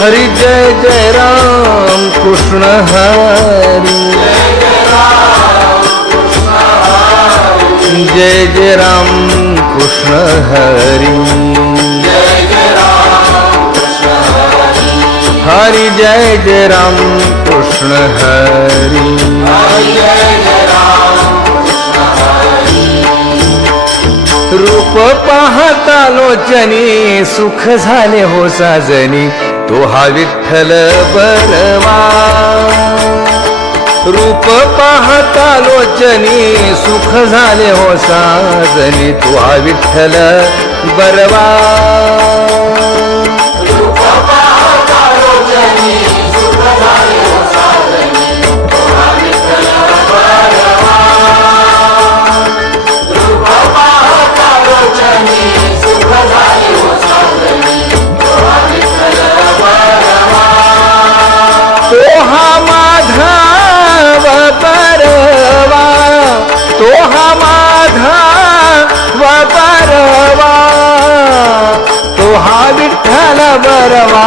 हरि जय जय राम कृष्ण हरि जय जय राम कृष्ण हरि हरि जय जय राम कृष्ण हरि रूप पाहता लोचनी सुख झाले हो साजनी तो हा विठ्ठल बरवा रूप पाहता लोचनी सुख झाले हो साजनी तो हा विठ्ठल बरवा तो हा माधव बरवा तो हा माधव बरवा तो हा विठ्ठल बरवा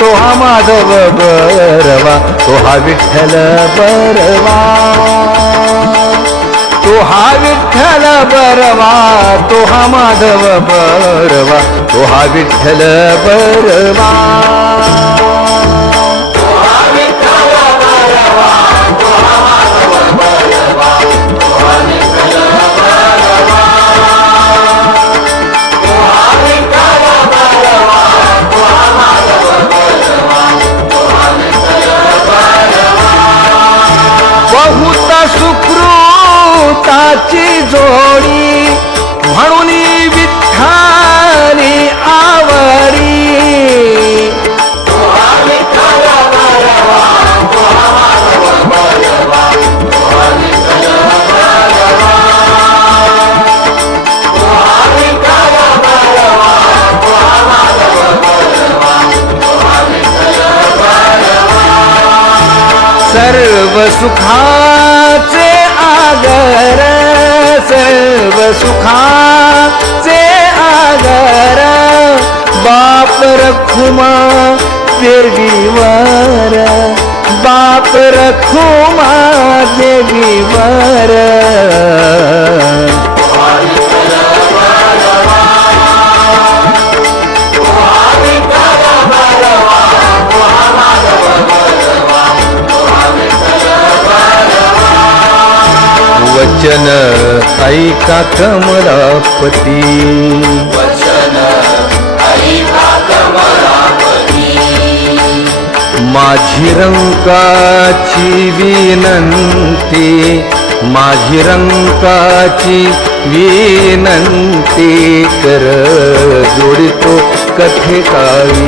तो हा माधव बरवा तो हा विठ्ठल बरवा तो हा विठ्ठल बरवा तो हा माधव बरवा तो हा विठ्ठल बरवा बहुत सुकृताची जोडी म्हणून विठ्ठली आवडी सर्व सुखाचे आगर सर्व सुखाचे आगर बाप रखुमा देवीवर बाप रखुमा देवीवर वचन ऐका कमलापती माझी रंकाची विनंती माझी रंकाची विनंती कर जोडितो कथे काळी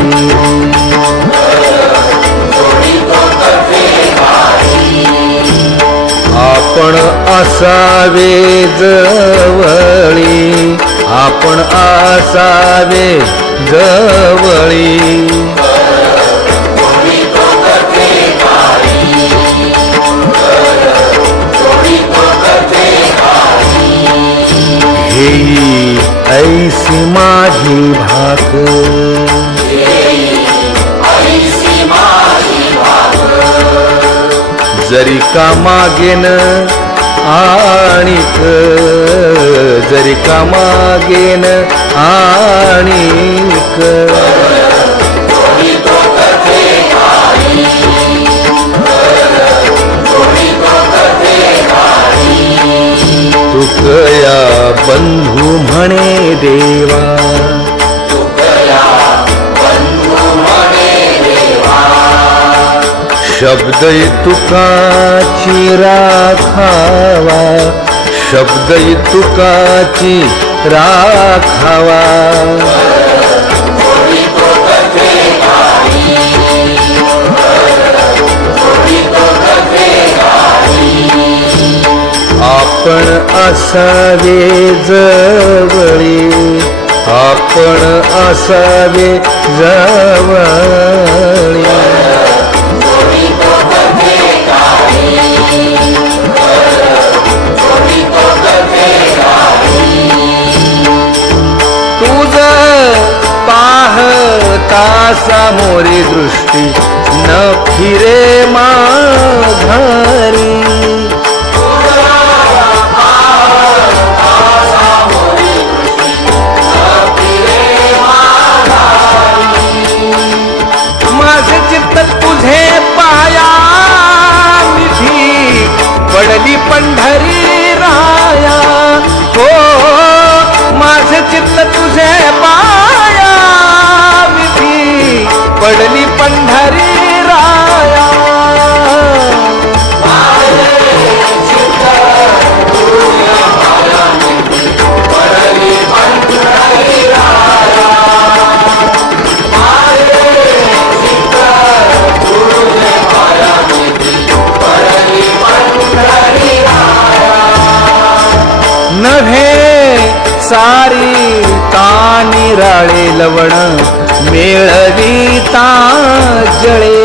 आपण असावे जवळी आपण असावे जवळी हेई ऐसी माझी भाक जरी का मागेन आणिक जरी का मागेन आणिक तुकया बंधू म्हणे देवा शब्द तुकाची राखावा शब्द तुकाची राखावा आपण असावे जवळी आपण असावे जवळी तू आता सामोरी दृष्टी न फिरे माघारी. माझे चित्त तुझे पाया मिठी पडली पंढरी राया. हो माझे चित्त तुझे पाया मिठी पडली पंढरी राया. नव्हे सारी निराळे लवण मेळवीता जळे.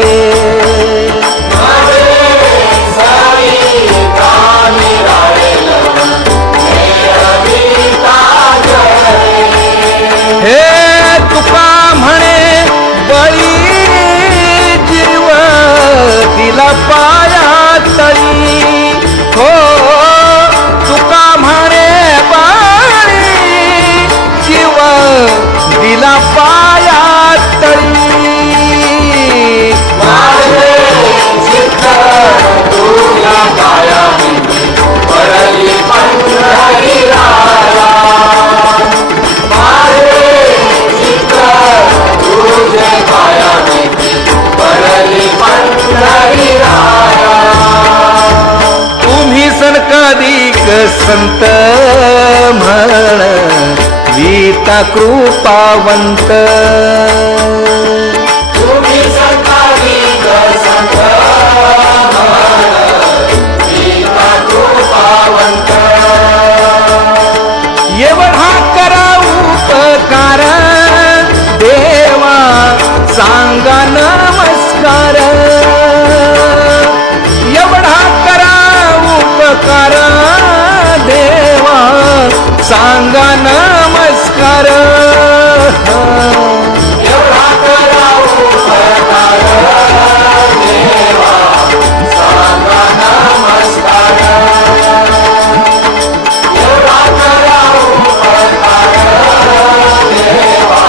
हे तुका म्हणे बळी जीव दिला पाया तळी. हो तुका म्हणे बळी जीव दिला पाया तळी. तुम्ही सनकाधिक संत म्हण वीता कृपावंत. तुम्ही सनकाधिक संत म्हण वीता कृपावंत. एवढा करा उपकार देवा सांगा नमस्कार. एवढा करा उपकार देवा सांगा नमस्कार. एवढा करा उपकार देवा सांगा नमस्कार. एवढा करा उपकार देवा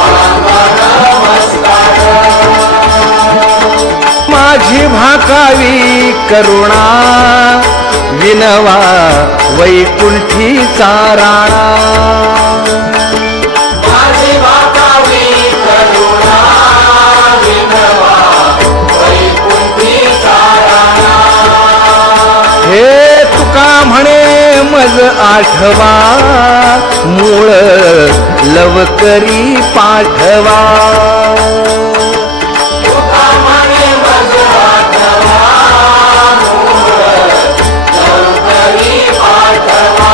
सांगा नमस्कार. माझी भाकावी करुणा विनवा वैकुंठीचा राणा. माझी भाकावी करुणा विनवा वैकुंठीचा राणा. हे तुका म्हणे मज आठवा मूळ लवकरी पाठवा. तुका म्हणे मज आठवा मूळ लवकरी पाठवा.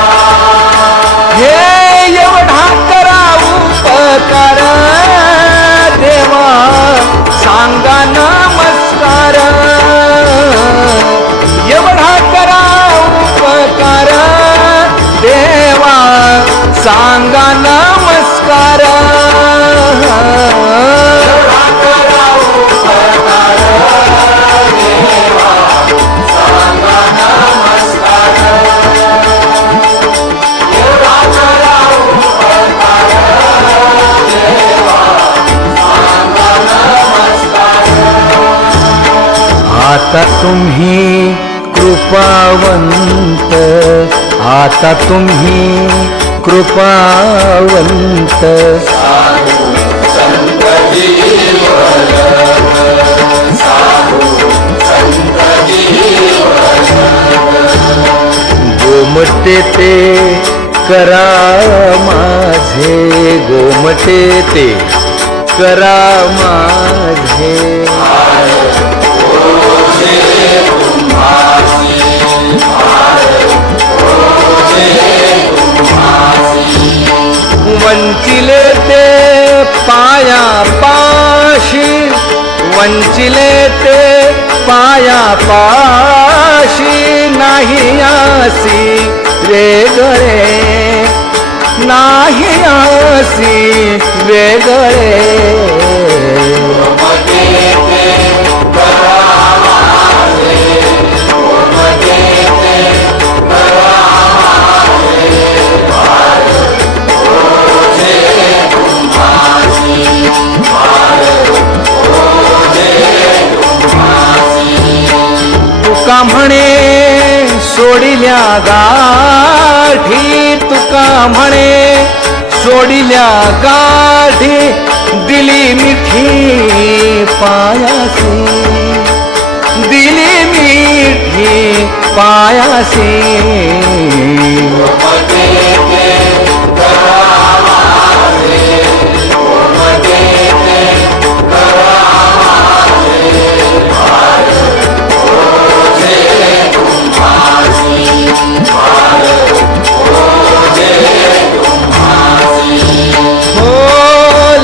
हे एवढा करा उपकार देवा सांगा नमस्कार. एवढा करा उपकार देवा सांगा नमस्कार. एवढा करा उपकार देवा सांगा नमस्कार. एवढा करा उपकार देवा सांगा नमस्कार. आता तुम्ही कृपावंत. आता तुम्ही कृपावंत. साधू संत जीवन साधू संत जीवन. गोमटे ते करा माझे. गोमटे ते करा माझे. वंचिले ते पाया पाशी. वंचिले ते पाया पाशी. नाही आसी वेगळे. नाही आसी वेगळे. म्हणे सोडिल्या गाठी, तुका म्हणे सोडिल्या गाठी, दिली मिठी पायासी, दिली मिठी पायासी.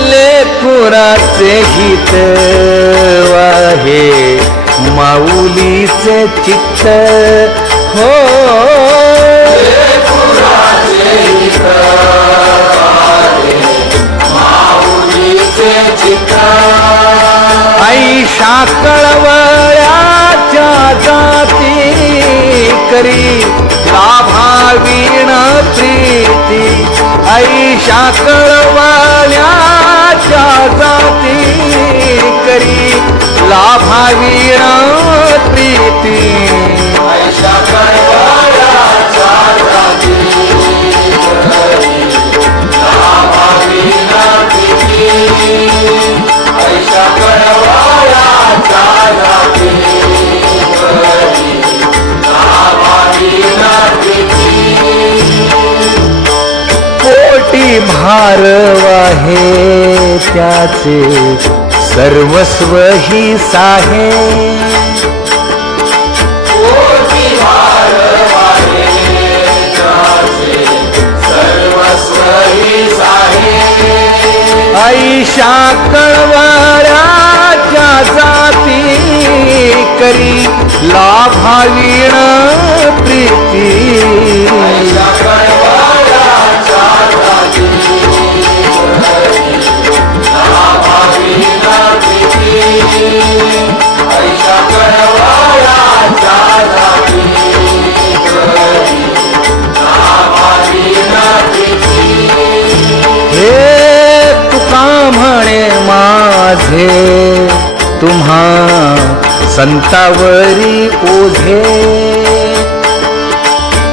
लेकुराचे गीत वाहे माऊलीचे चित्त हो. लेकुराचे गीत वाहे माऊलीचे चित्त, ऐशा कळवळ्याच्या जाती करी लाभावीण प्रीती, ऐशा कळवळ्याच्या जाती करी लाभावीण प्रीती, ऐशा कळवळ्याच्या जाती करी लाभावीण प्रीती, ऐशा कळवळ्याच्या जाती करी लाभावीण प्रीती. कोटी भारवाहे त्याचे सर्वस्व ही साहे, कोटी भारवाहे त्याचे सर्वस्व ही साहे, ऐशा कळवळ्याच्या जाती करी लाभावीण प्रीती, ऐशा कळवळ्याच्या जाती करी लाभावीण प्रीती, ऐशा कळवळ्याच्या जाती करी लाभावीण प्रीती. हे तुका म्हणे माझे तुम्हा संतावरी ओझे,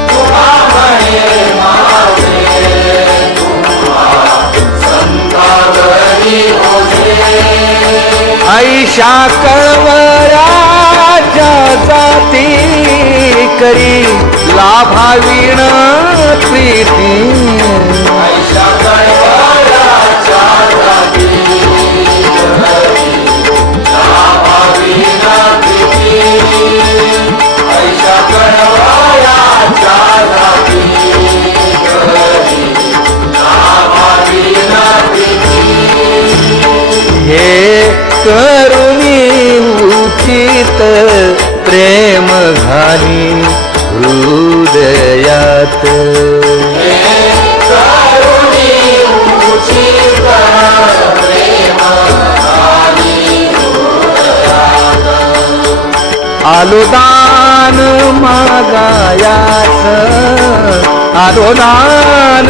तुका म्हणे माझे तुम्हा संतावरी ओझे, ऐशा कळवळ्याच्या जाती करी लाभावीण प्रीती, ऐशा कळवळ्याच्या जाती करी लाभावीण प्रीती, ऐशा कळवळ्याच्या जाती करी लाभावीण प्रीती. हे करुणी उचित प्रेम घाली हृदयात, करुणी उचित प्रेम घाली हृदयात, आलो दान मागायास, आलो दान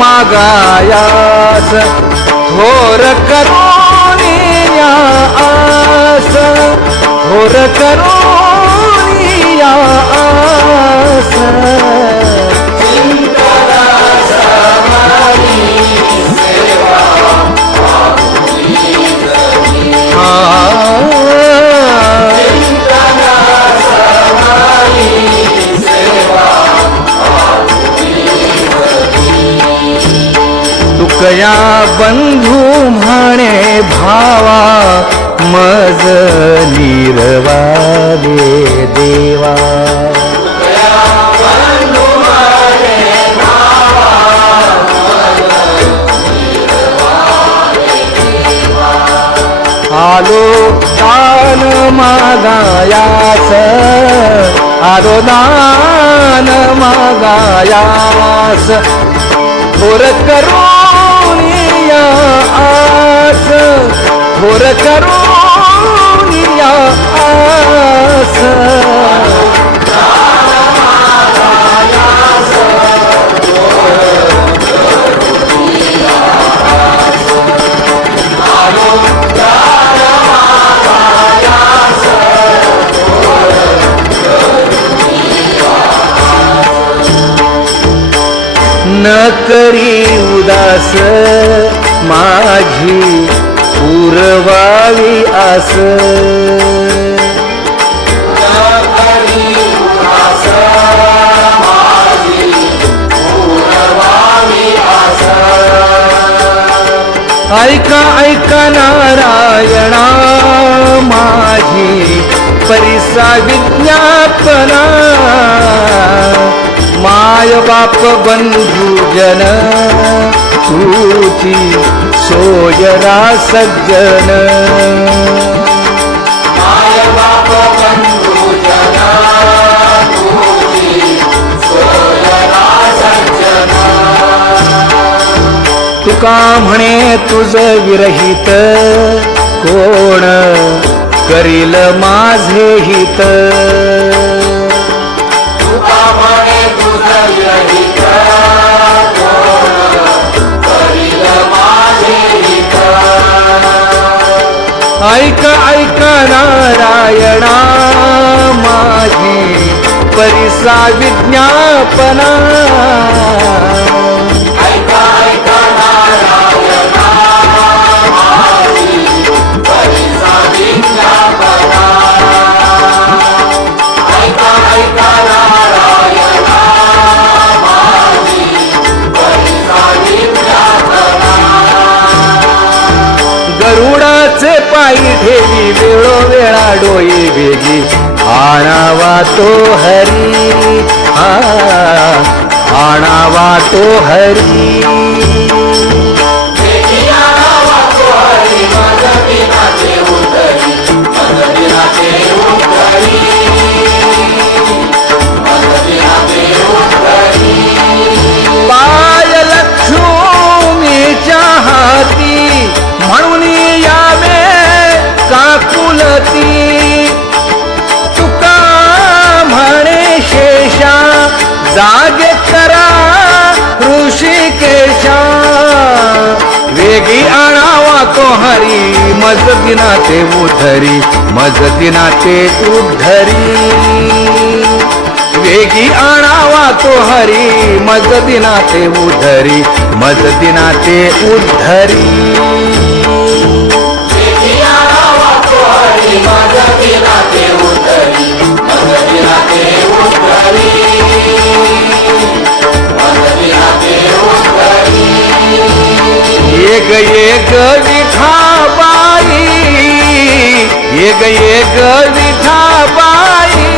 मागायास, थोर करुणी या आस, थोर करुणी या आस. चिंतन समानी सेवा आपुली धरी, चिंतन समानी सेवा आपुली धरी. तुकया बंधू म्हणे भावा मज निर्वाले देवा, बंधू म्हणे भावा आलो दान मागायास, आलो दान मागायास, थोर करुणी या आस, थोर करुणी या आस. आस माझी पुरवावी आस ऐका ऐका नारायणा माझी परिसा विज्ञापना माय बाप बंधुजन तुझी सोयरा सज्जन माय बाप बंधुजन तुझी सोयरा सज्जन तुका म्हणे तुझ विरहित कोण करील माझे हित तुका म्हणे तुझ विरहित कोण करील माझे हित ऐक ऐक नारायणा माझी परिसा विज्ञापना ऐका ऐका नारायणा माझी परिसा विज्ञापना ऐका ऐका नारायणा माझी परिसा विज्ञापना गरुडाचे पायी ठेवी वेळोवेळा डोई वेगी आणावा तो हरी आणावा तो हरी पाय लक्ष्मीच्या हाती म्हणून यावे काकुलती तुका म्हणे शेषा जागे करा ऋषिकेशा वेगी आणावा तो हरी मज दिना ते उधरी मज दिना ते उद्धरी वेगी आणावा तो हरी मज दिना ते उद्धरी मज दिना ते उद्धरी एक एक विठाबाई एक एक विठाबाई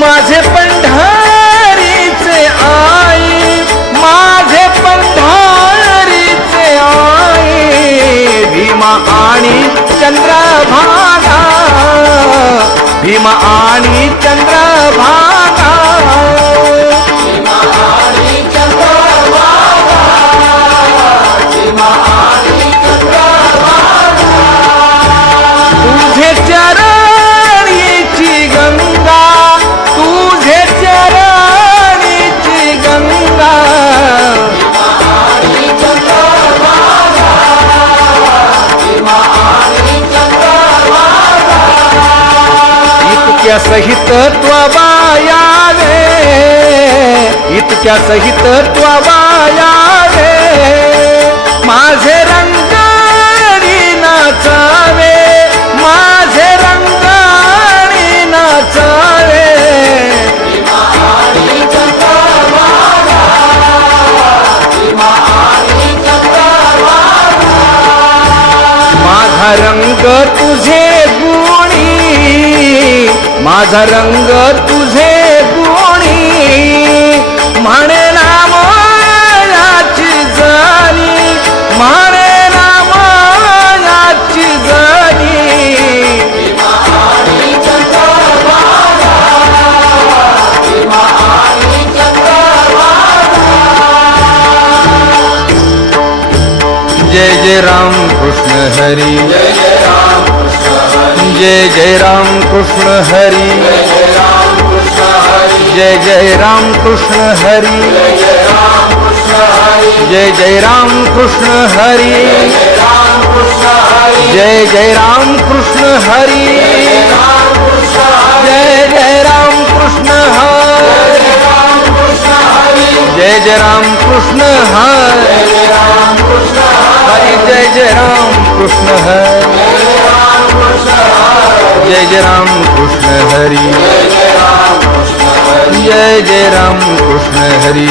माझे पंढरीचे आई माझे पंढरीचे आई भीमा आणि चंद्रभागा भीमा आणि चंद्रभागा तुझे चरणीची गंगा तुझे चरणीची गंगा इतक्या सहित त्वबायावे इतक्या सहित त्वबायावे माझे रंगानी नाचावे माझे रंगानी नाचावे माझा रंग तुझे गुणी माझा रंग तुझे गुणी म्हणे नाम याची जाणी म्हणे नाम याची जाणी जय जय राम कृष्ण हरी जय जय राम कृष्ण हरी जय जय राम कृष्ण हरी जय जय राम कृष्ण हरी जय जय राम कृष्ण हरी जय जय राम कृष्ण हरी जय जय राम कृष्ण हरी जय जय राम कृष्ण हरी जय जय राम कृष्ण हरी जय जय राम कृष्ण हरी